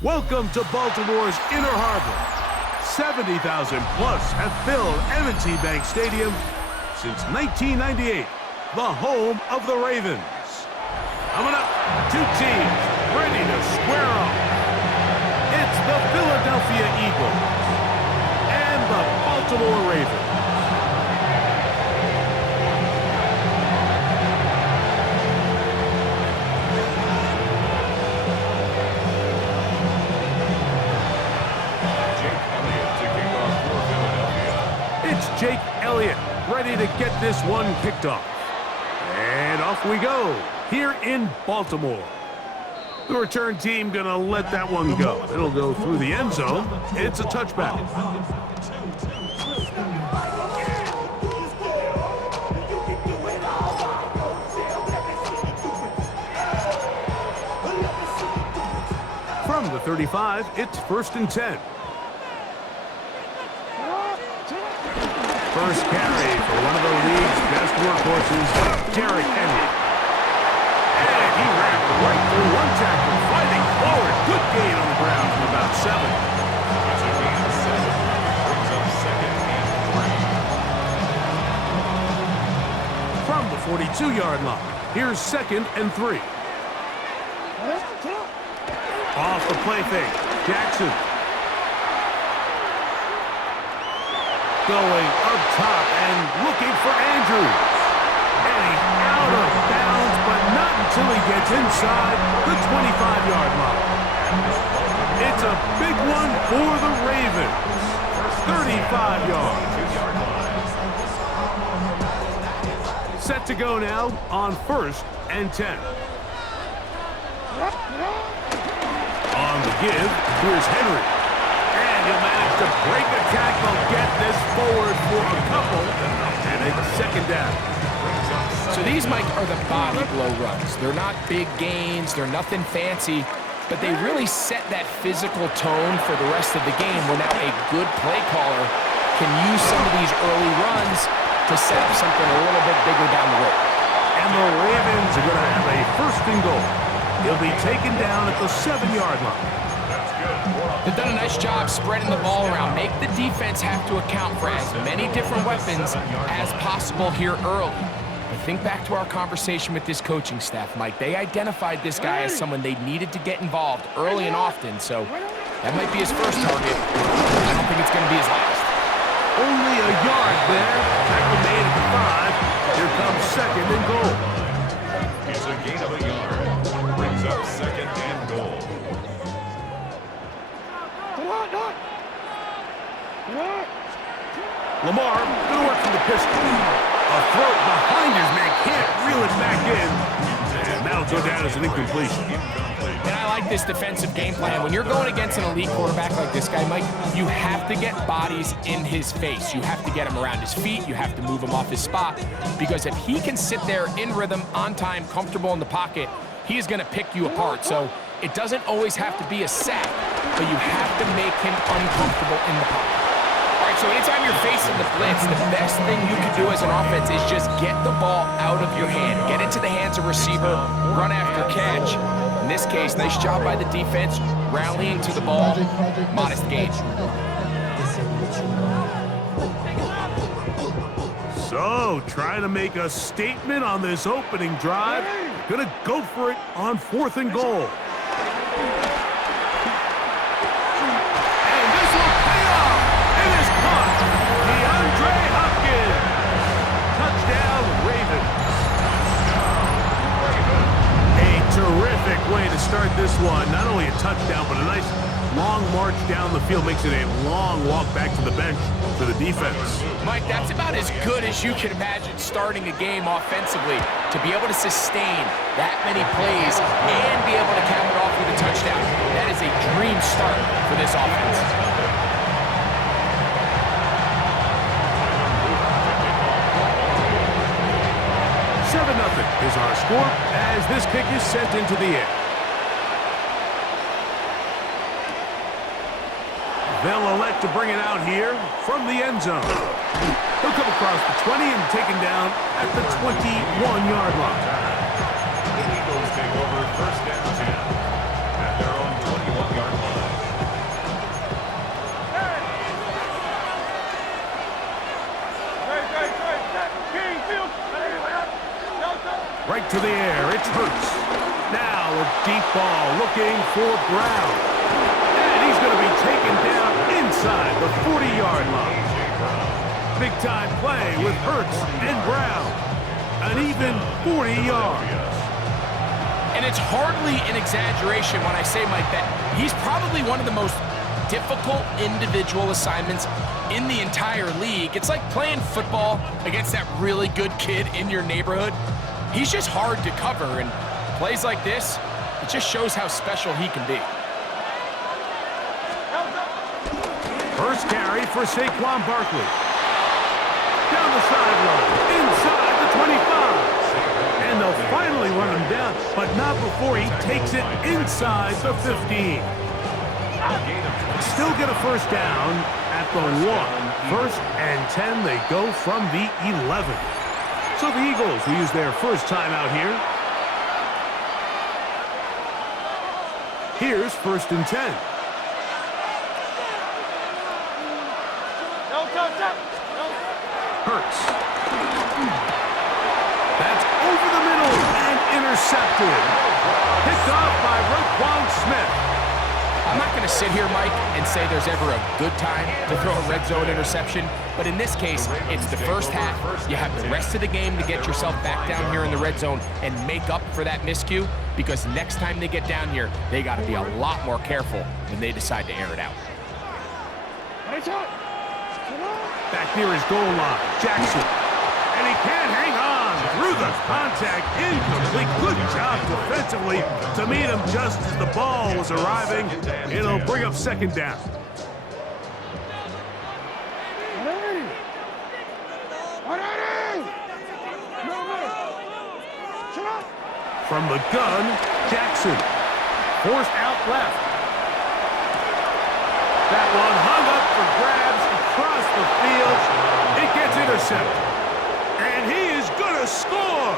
Welcome to Baltimore's Inner Harbor. 70,000 plus have filled M&T Bank Stadium since 1998, the home of the Ravens. Coming up, two teams ready to square off. It's the Philadelphia Eagles and the Baltimore Ravens. It's Jake Elliott ready to get this one kicked off. And off we go here in Baltimore. The return team gonna let that one go. It'll go through the end zone. It's a touchback. From the 35, it's 1st and 10. First carry for one of the league's best workhorses, Derrick Henry. And he ran right through one tackle, fighting forward. Good gain on the ground from about 7. It's a gain of 7. Brings up 2nd and 3. From the 42-yard line, here's 2nd and 3. Off the play fake, Jackson. Going up top and looking for Andrews. And he's out of bounds, but not until he gets inside the 25-yard line. It's a big one for the Ravens. 35 yards. Set to go now on 1st and 10. On the give, here's Henry. And he'll manage to break a tackle, get this forward for a couple, and it's 2nd down. So these, Mike, are the body blow runs. They're not big gains, they're nothing fancy, but they really set that physical tone for the rest of the game where now a good play caller can use some of these early runs to set up something a little bit bigger down the road. And the Ravens are going to have a 1st and goal. He'll be taken down at the 7-yard line. They've done a nice job spreading the ball around. Make the defense have to account for as many different weapons as possible here early. But think back to our conversation with this coaching staff, Mike. They identified this guy as someone they needed to get involved early and often, so that might be his first target. I don't think it's going to be his last. Only a yard there. Tackle made at the 5. Here comes 2nd and goal. It's a gain of a yard. Brings up 2nd and goal. Lamar, good work from the pistol. A throat behind his man, can't reel it back in. And that'll go down as an incompletion. And I like this defensive game plan. When you're going against an elite quarterback like this guy, Mike, you have to get bodies in his face. You have to get him around his feet. You have to move him off his spot. Because if he can sit there in rhythm, on time, comfortable in the pocket, he is going to pick you apart. So it doesn't always have to be a sack, but you have to make him uncomfortable in the pocket. All right, so anytime you're facing the blitz, the best thing you can do as an offense is just get the ball out of your hand. Get into the hands of receiver, run after catch. In this case, nice job by the defense, rallying to the ball, modest gain. So, trying to make a statement on this opening drive. Gonna go for it on 4th and goal. And this will pay off. It is caught. DeAndre Hopkins. Touchdown, Ravens. A terrific way to start this one. Not only a touchdown, but a nice long march down the field. Makes it a long walk back to the bench for the defense. Mike, that's about as good as you can imagine starting a game offensively. To be able to sustain that many plays and be able to cap it off with a touchdown. That is a dream start for this offense. 7-0 is our score as this kick is sent into the air. They'll elect to bring it out here from the end zone. He'll come across the 20 and taken down at the 21-yard line. Right to the air, it's Hurts. Now a deep ball looking for Brown. And he's going to be taken down inside the 40-yard line. Big-time play with Hurts and Brown. An even 40 yards. And it's hardly an exaggeration when I say, Mike, that he's probably one of the most difficult individual assignments in the entire league. It's like playing football against that really good kid in your neighborhood. He's just hard to cover, and plays like this, it just shows how special he can be. First carry for Saquon Barkley. Down the sideline, inside the 25. And they'll finally run him down, but not before he takes it inside the 15. Still get a first down at the 1. First and 10, they go from the 11. So the Eagles will use their first time out here. Here's first and 10. Hurts. That's over the middle and intercepted. Picked off by Roquan Smith. I'm not going to sit here, Mike, and say there's ever a good time to throw a red zone interception, but in this case, it's the first half. You have the rest of the game to get yourself back down here in the red zone and make up for that miscue, because next time they get down here, they got to be a lot more careful when they decide to air it out. Back near his goal line, Jackson. And he can't hang on through the contact. Incomplete. Good job defensively to meet him just as the ball was arriving. It'll bring up second down. From the gun, Jackson. Forced out left. That one hung up for grabs across the field. It gets intercepted. And he is going to score.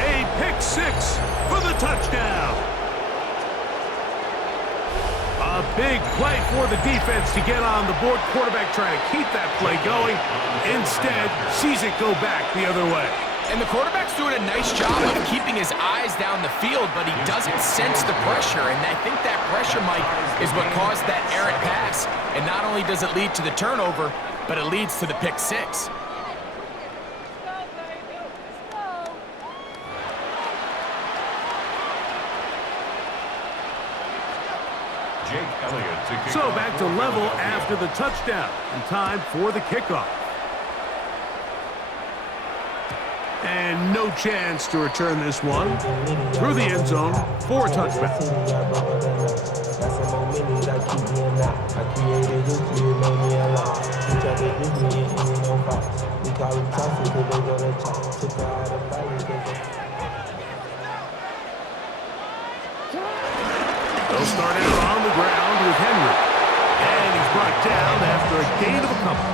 A pick six for the touchdown. A big play for the defense to get on the board. Quarterback trying to keep that play going. Instead, sees it go back the other way. And the quarterback's doing a nice job of keeping his eyes down the field, but he doesn't sense the pressure. And I think that pressure, Mike, is what caused that errant pass. And not only does it lead to the turnover, but it leads to the pick six. So back to level after the touchdown. And time for the kickoff. And no chance to return this one. Through the end zone for a touchback. They'll start it on the ground with Henry. And he's brought down after a gain of a couple.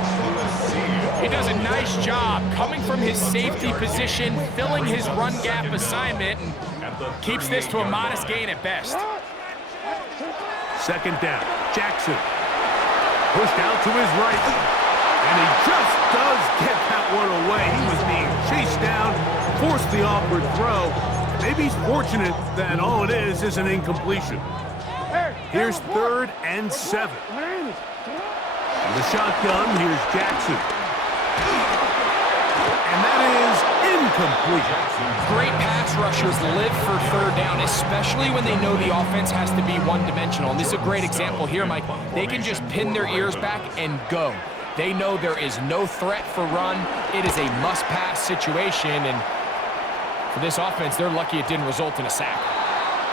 He does a nice job coming from his safety position, filling his run gap assignment, and keeps this to a modest gain at best. Second down, Jackson. Pushed out to his right. And he just does get that one away. He was being chased down, forced the awkward throw. Maybe he's fortunate that all it is an incompletion. Here's 3rd and 7. In the shotgun, here's Jackson. And that is incomplete. Great pass rushers live for 3rd down, especially when they know the offense has to be one-dimensional. And this is a great example here, Mike. They can just pin their ears back and go. They know there is no threat for run. It is a must-pass situation, and for this offense, they're lucky it didn't result in a sack.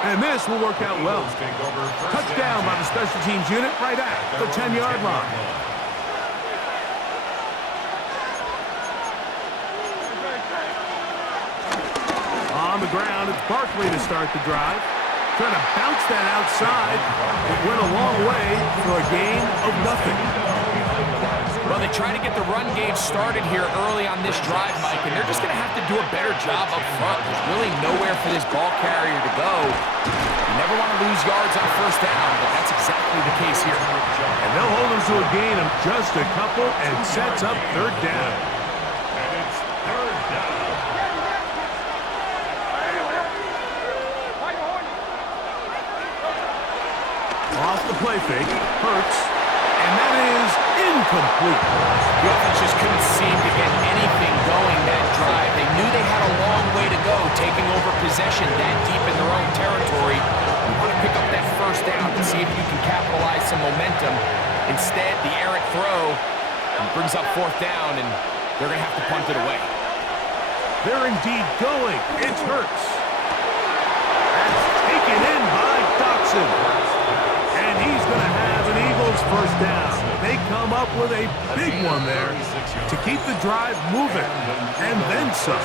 And this will work out well. Touchdown by the special teams unit right at the 10-yard line. On the ground, it's Barkley to start the drive. Trying to bounce that outside. It went a long way for a gain of nothing. Well, they try to get the run game started here early on this drive, Mike, and they're just going to have to do a better job up front. There's really nowhere for this ball carrier to go. You never want to lose yards on 1st down, but that's exactly the case here. And they'll hold them to a gain of just a couple and sets up 3rd down. And it's 3rd down. play fake. Hurts. And that is incomplete. The offense just couldn't seem to get anything going that drive. They knew they had a long way to go, taking over possession that deep in their own territory. You want to pick up that first down and see if you can capitalize some momentum. Instead, the errant throw brings up fourth down, and they're going to have to punt it away. They're indeed going. It's Hurts. That's taken in by Dotson. And he's going to have an Eagles first down. They come up with a big one there to keep the drive moving, and then some.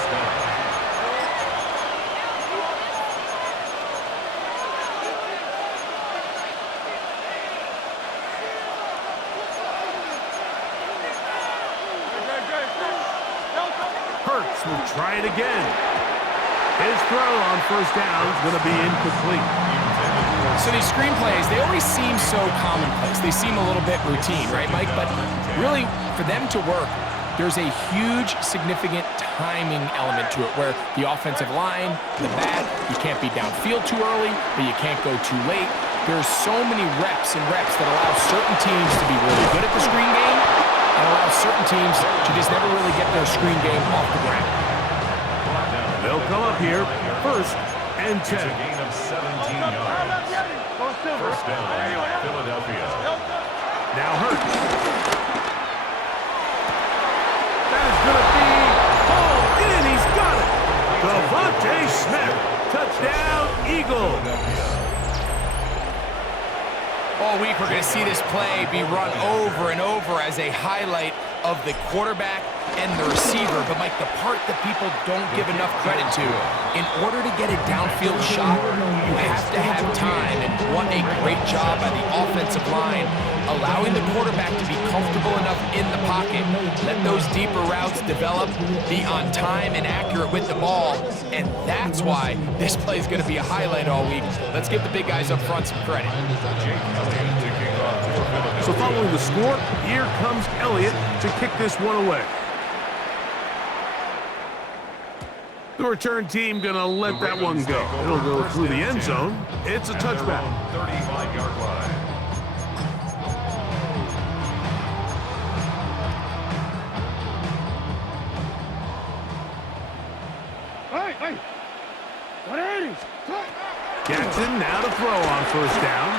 Hurts will try it again. His throw on first down is going to be incomplete. So these screenplays, they always seem so commonplace. They seem a little bit routine, right, Mike? But really, for them to work, there's a huge, significant timing element to it where the offensive line, the back, you can't be downfield too early, but you can't go too late. There's so many reps and reps that allow certain teams to be really good at the screen game and allow certain teams to just never really get their screen game off the ground. They'll come up here, first and 10. It's a gain of 17 yards. First down, Philadelphia. Now Hurts. That is going to be hauled in. He's got it. Devontae Smith. Touchdown, Eagles. All week, we're going to see this play be run over and over as a highlight of the quarterback and the receiver. But, Mike, the part that people don't give enough credit to, in order to get a downfield shot, you have to have time. And what a great job by the offensive line, allowing the quarterback to be comfortable enough in the pocket, let those deeper routes develop, be on time and accurate with the ball. And that's why this play is going to be a highlight all week. Let's give the big guys up front some credit. So following the score, here comes Elliott to kick this one away. The return team gonna let that one go. It'll go through the end zone. It's a touchback. 35-yard line. Jackson now to throw on first down.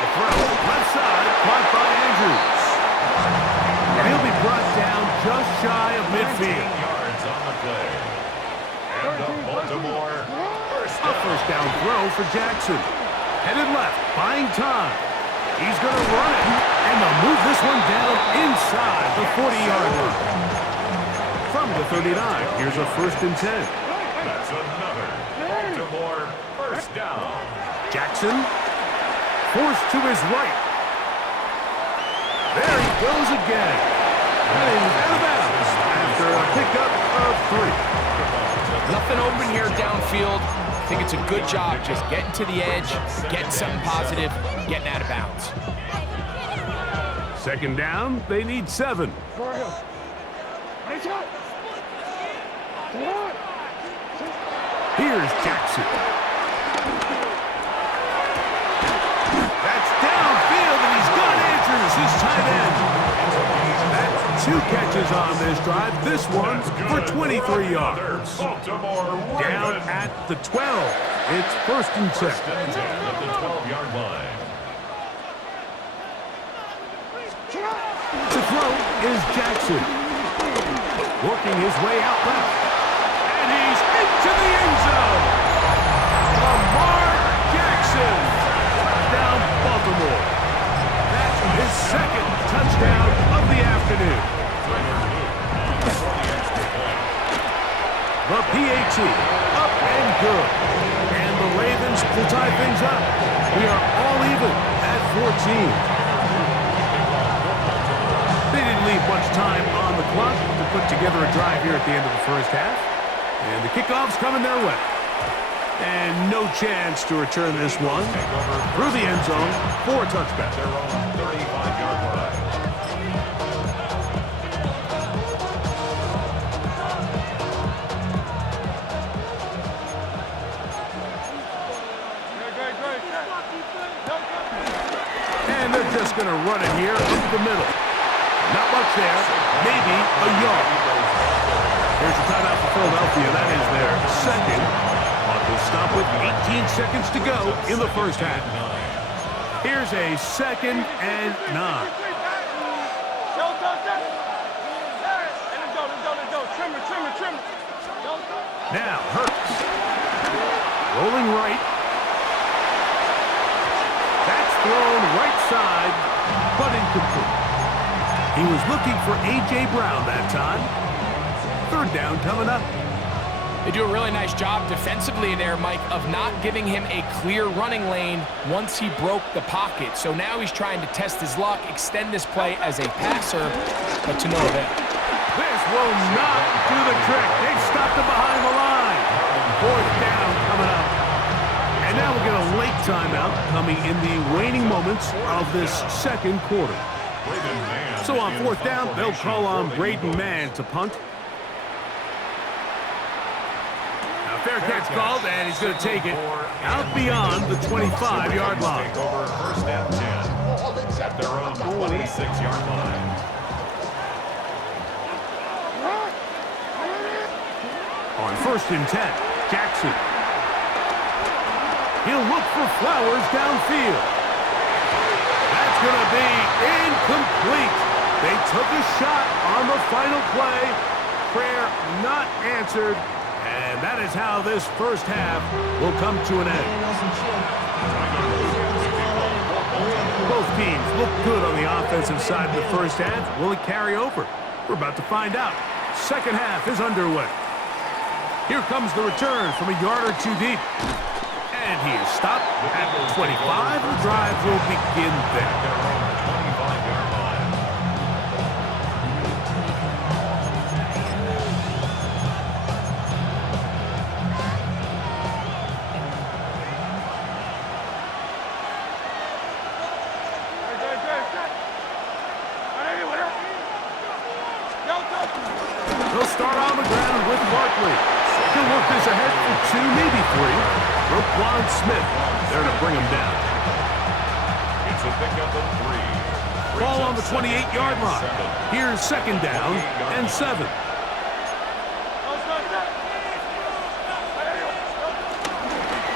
The throw, left side, caught by Andrews. And he'll be brought down just shy of midfield. 15 yards on the play. And the Baltimore A first down throw for Jackson. Headed left, buying time. He's going to run it, and they'll move this one down inside the 40-yard line. From the 39, here's a first and 10. That's another Baltimore first down. Jackson forced to his right. There he goes again. And he's out of bounds after a pickup of 3. Nothing open here downfield. I think it's a good job just getting to the edge, getting something positive, getting out of bounds. Second down, they need 7. Here's Jackson. That's downfield, and he's got Andrews, his tight end. That's 2 catches on this drive. This one for 23 yards. Down at the 12. It's first and 10. First and 10 at the 12-yard line. To throw is Jackson. Working his way out left. And he's into the end zone. Lamar Jackson. Touchdown, Baltimore. That's his second touchdown of the afternoon. The PAT, up and good. And the Ravens will tie things up. We are all even at 14. They didn't leave much time on the clock to put together a drive here at the end of the first half. And the kickoff's coming their way. And no chance to return this one through the end zone for a touchback. Their own 35-yard line. going to run it here up the middle. Not much there. Maybe a yard. Here's a timeout for Philadelphia. That is their second. Clock will stop with 18 seconds to go in the first half. Here's a 2nd and 9. Now, Hurts. Rolling right. That's thrown right side, but incomplete. He was looking for A.J. Brown that time. 3rd down coming up. They do a really nice job defensively there, Mike, of not giving him a clear running lane once he broke the pocket. So now he's trying to test his luck, extend this play as a passer, but to no avail. This will not do the trick. They stopped him behind the line. 4th down coming up. And now we'll get a late timeout coming in the waning moments of this second quarter. So on 4th down, they'll call on Braden Mann to punt. Now fair catch called, and he's going to take it out beyond the 25-yard line. Over 1st and 10 at their own 26-yard line. On 1st and 10, Jackson. He'll look for Flowers downfield. That's going to be incomplete. They took a shot on the final play. Prayer not answered. And that is how this first half will come to an end. Both teams look good on the offensive side of the first half. Will it carry over? We're about to find out. Second half is underway. Here comes the return from a yard or two deep. And he is stopped at the 25. The drive will begin there. Their own 25-yard line. They'll start on the ground with Barkley. He'll work this ahead for 2, maybe 3. Roquan Smith there to bring him down. It's a pickup of 3. Ball on the 28-yard line. Here's 2nd down and 7.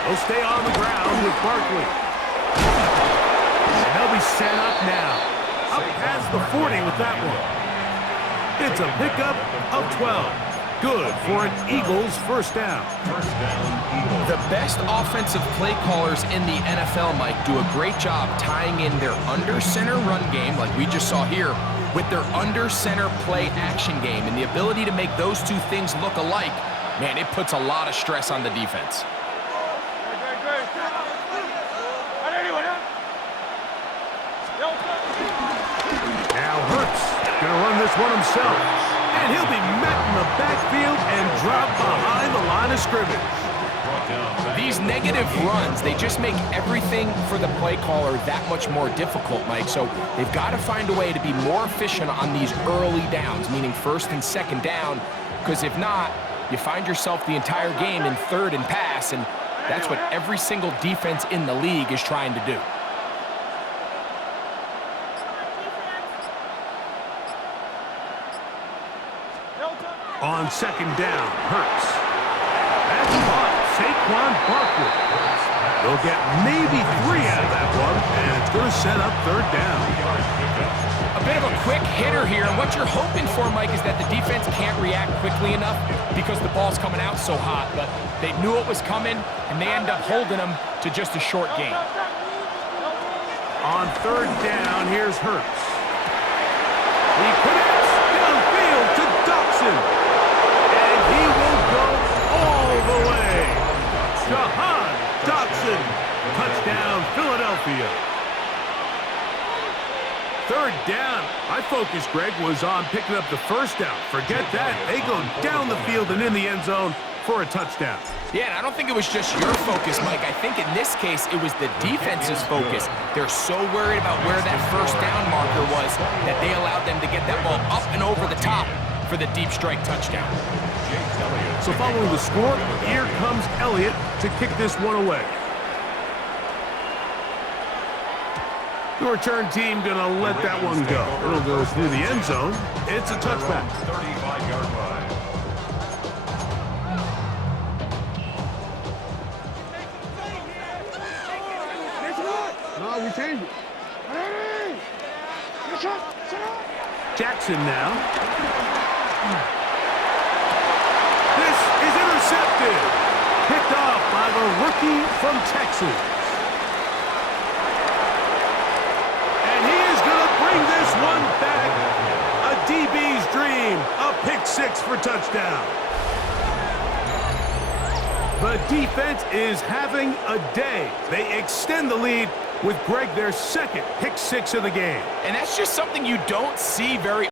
They'll stay on the ground with Barkley. And they'll be set up now. Up past the 40 with that one. It's a pickup of 12. Good for an Eagles first down. First down, Eagles. The best offensive play callers in the NFL, Mike, do a great job tying in their under-center run game, like we just saw here, with their under-center play action game. And the ability to make those two things look alike, man, it puts a lot of stress on the defense. Now Hurts going to run this one himself. And he'll be met in the backfield and dropped behind the line of scrimmage. These negative runs, they just make everything for the play caller that much more difficult, Mike. So they've got to find a way to be more efficient on these early downs, meaning 1st and 2nd down, because if not, you find yourself the entire game in 3rd and pass, and that's what every single defense in the league is trying to do. On 2nd down, Hurts. That's caught. Saquon Barkley. They'll get maybe 3 out of that one, and it's going to set up 3rd down. A bit of a quick hitter here, and what you're hoping for, Mike, is that the defense can't react quickly enough because the ball's coming out so hot, but they knew it was coming, and they end up holding them to just a short gain. On 3rd down, here's Hurts. He connects downfield to Dotson. And he will go all the way. Jahan Dotson. Touchdown, Philadelphia. 3rd down. My focus, Greg, was on picking up the first down. Forget that. They go down the field and in the end zone for a touchdown. Yeah, and I don't think it was just your focus, Mike. I think in this case, it was the defense's focus. They're so worried about where that first down marker was that they allowed them to get that ball up and over the top for the deep strike touchdown. So following the score, here comes Elliott to kick this one away. The return team going to let that one go. It'll go through the end zone. It's a touchback. 35-yard line. No, we change it. Jackson now. This is intercepted. Picked off by the rookie from Texas. And he is going to bring this one back. A DB's dream. A pick six for touchdown. The defense is having a day. They extend the lead with Greg their second pick six of the game. And that's just something you don't see very